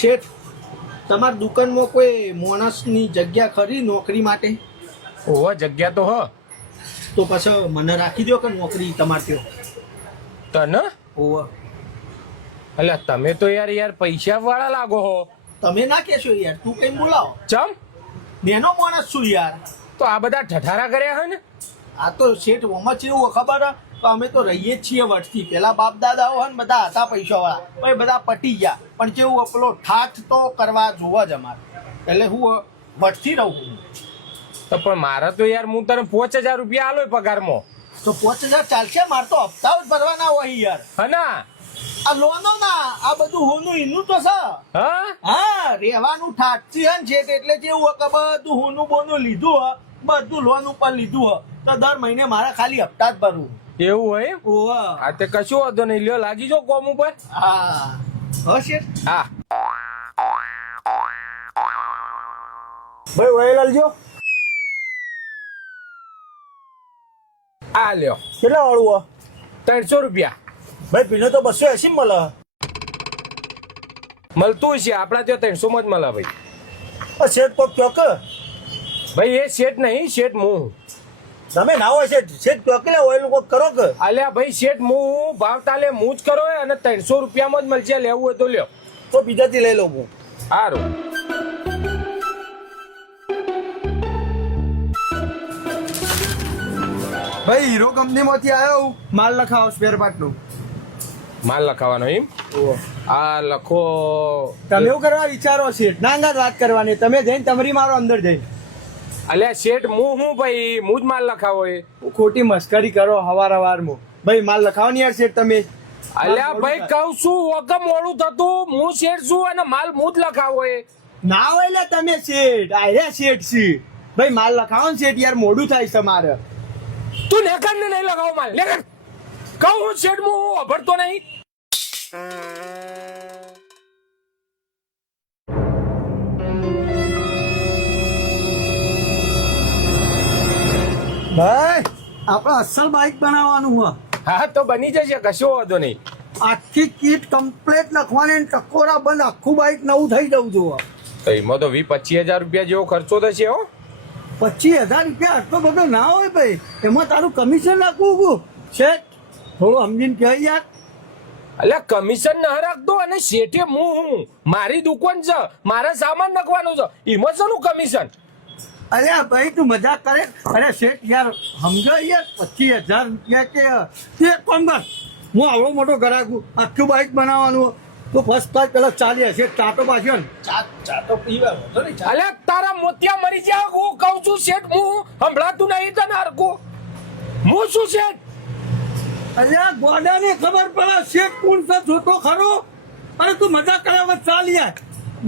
શેઠ, તમારી દુકાનમાં કોઈ માણસની જગ્યા ખરી નોકરી માટે? ઓહો, જગ્યા તો હ. તો પછી મને રાખી દો કે નોકરી તમારે ત્યાં. તને? ઓહ, એટલે તમે તો યાર પૈસા વાળા લાગો હો. તમે ના કહેશો યાર, તું કઈ બોલાવો. ચમ? બેનો માણસ છું યાર. તો આ બધા ઠઠારા કર્યા હે ને? આ તો શેઠ ઓમાં કેવું ખબર હે? તો અમે તો રહીએ જ છીએ વર્ષથી. પેલા બાપ દાદાઓ હે ને બધા હતા પૈસા વાળા, પછી બધા પટી ગયા. પણ કેવું પેલો ઠાઠ તો કરવા જોવા જ અમારે, એટલે હું વર્ષથી રહું છું. તો પણ મારે તો યાર હું તને 5000 રૂપિયા આલો પગારમાં. તો 5000 ચાલશે? મારે તો હપ્તા જ ભરવાના હોય યાર. હના આ લોનો ના, આ બધું હોનું એનું તો છે. હા હા, રેવાનું ઠાઠથી હે ને શેઠ, એટલે કેવું હોય કે બધું હોનું બોનું લીધું હે, બધું લોન ઉપર લીધું હે, તો દર મહિને મારે ખાલી હપ્તા જ ભરવું. એવું હોય? ઓહ, આ તે કશું વાંધો નહીં, લ્યો લાગી જો કોમ ઉપર. હા હા શેઠ. હા ભાઈ વહી લાલજો. આ લ્યો કેટલા વાળું? 300 રૂપિયા ભાઈ પીને તો 280 મળે. મળતું છે આપણા ત્યાં 300 માં જ મળે ભાઈ. શેઠ તો ક્યો કે ભાઈ એ શેઠ નહીં, શેઠ હું. તમે ના હોય શેઠ, શેઠ ક્યો કે ઓઇલ કો કરો કે. અલ્યા ભાઈ શેઠ હું ભાવ તાલે હું જ કરો અને 300 રૂપિયામાં જ મળશે, લેવું હોય તો લ્યો. તો બીજાથી લઈ લઉં હું. સારું. ભાઈ હીરો કંપનીમાંથી આવ્યો હું, માલ લખાવો સ્પેર પાર્ટનું. માલ લખાવાનો એમ? આ લખો. તમે એવું કરવા વિચારો શેઠ? ના ના વાત કરવાની, તમે જઈને તમારી મારો અંદર જઈને. અલ્યા શેઠ હું ભાઈ હું જ માલ લખાવો એ. ખોટી મસ્કરી કરો હવારમાં. ભાઈ માલ લખાવો ને યાર શેઠ તમે. અલ્યા ભાઈ કહું છું વગર મોડું થતું, હું શેઠ છું અને માલ હું જ લખાવો એ. ના હોય લે તમે શેઠ, આર્યા શેઠ છી. ભાઈ માલ લખાવો ને શેઠ, યાર મોડું થાય તમારે. તું નેકર ને નહીં લગાવો માલ, નેકર. કહું હું શેઠ હું અભરતો નહીં. ભાઈ આપણે અસલ બાઇક બનાવવાનું હોય. હા તો બની જશે, કશો વાંધો નહીં. આખી કીટ કમ્પ્લીટ લખવાની, ટકોરા બંધ, આખું બાઇક નવું થઈ જવું જોઈએ. તો એમાં તો 20-25 હજાર રૂપિયા જેવો ખર્ચો થશે હો. 25,000 રૂપિયા આટલો બધો ના હોય ભાઈ, એમાં તારું કમિશન નાખવું શેઠ, થોડું સમજીને કહે યાર. અલ્યા કમિશન ન રાખતો, અને શેઠે હું મારી દુકાન છે, મારે સામાન નાખવાનો છે, એમાં શાનું કમિશન? અરે ભાઈ તું મજાક કરે? અરે શેઠ યાર સમજો યાર, 25,000 રૂપિયા કે કોણ બસ. હું આવડો મોટો ગ્રાહક, આખું બાઇક બનાવવાનું તો ફર્સ્ટ ક્લાસ પેલા 40 શેઠ. ચાટો પાછો ને ચાટો પીવા. અલ્યા તારા મોતિયા મરી જાય, હું કહું છું શેઠ, હું સંભળાતું નહીં તને હરખું. હું શું શેઠ? અલ્યા ગોડાને ખબર પડે શેઠ કોણ છે, જોતો ખરો. અરે તું મજાક કરે, હવે ચાલ યાર.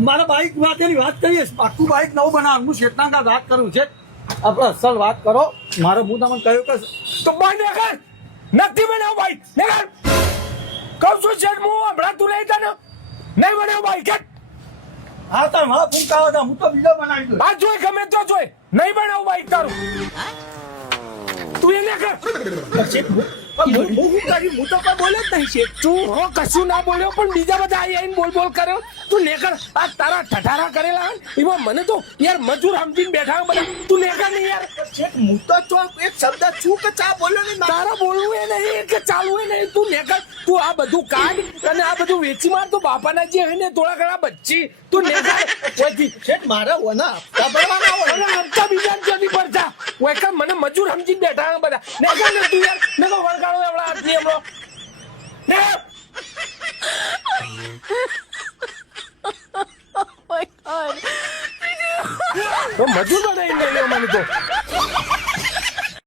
મારા બાઇક માટેની વાત કરીએ, આખું બાઇક નવું બનાવ. હું શેઠના કા વાત કરું છે, આપણે અસલ વાત કરો. મારે હું તમને કહ્યું કે તો બંધ કર, નથી બનાવ બાઈક, નેકર. કહું છું શેઠ હું સંભળાતું નહીં તને, નહીં બનાવ બાઈક. હા તો હા પૂછાવો તો હું તો બીજો બનાવી દઉં. આ જોઈ ગમે તો જોઈ, નહીં બનાવ બાઈક તારું. તું એને કર. હું તો કઈ બોલે જ નહીં શેઠ. તું હો કશું ના બોલ્યો, પણ બીજા બધા આવીને બોલ બોલ કર્યો. તું નેકર. આ તારા ઠઠારા કરેલા એમાં મને તો યાર મજૂર સમજીને બેઠા બધા. તું નેકર નહીં યાર. શેઠ હું તો એક શબ્દ છું કે ચા બોલ્યો નહીં. તારા બોલવું એ નહીં કે ચાલવું એ નહીં. તું નેકર. તું આ બધું કાઢ અને આ બધું વેચી માર. તું બાપાના જે હે ને થોડા ઘણા બચ્ચી તું નેકર. શેઠ મારા ઓના હપ્તા અને હપ્તા બીજા જલ્દી પડતા વેકા મને મજૂર સમજીને બેઠા બધા. નેકર ને તું યાર નેકો વળગાડો એવડા હાથની એમનો. નેકર. Oh my god. તો મજૂર બનાવીને લઈ લો મને તો.